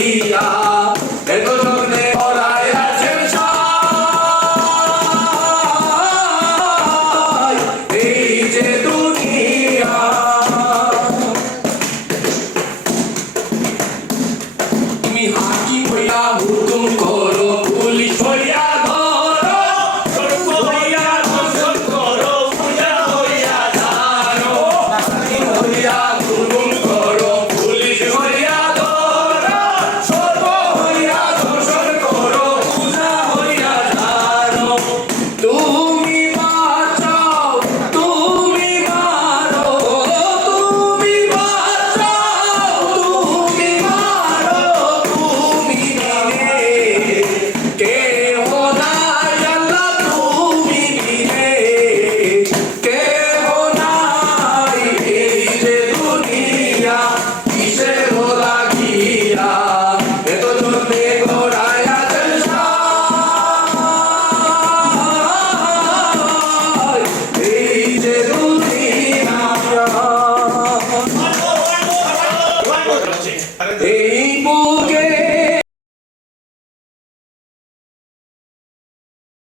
día.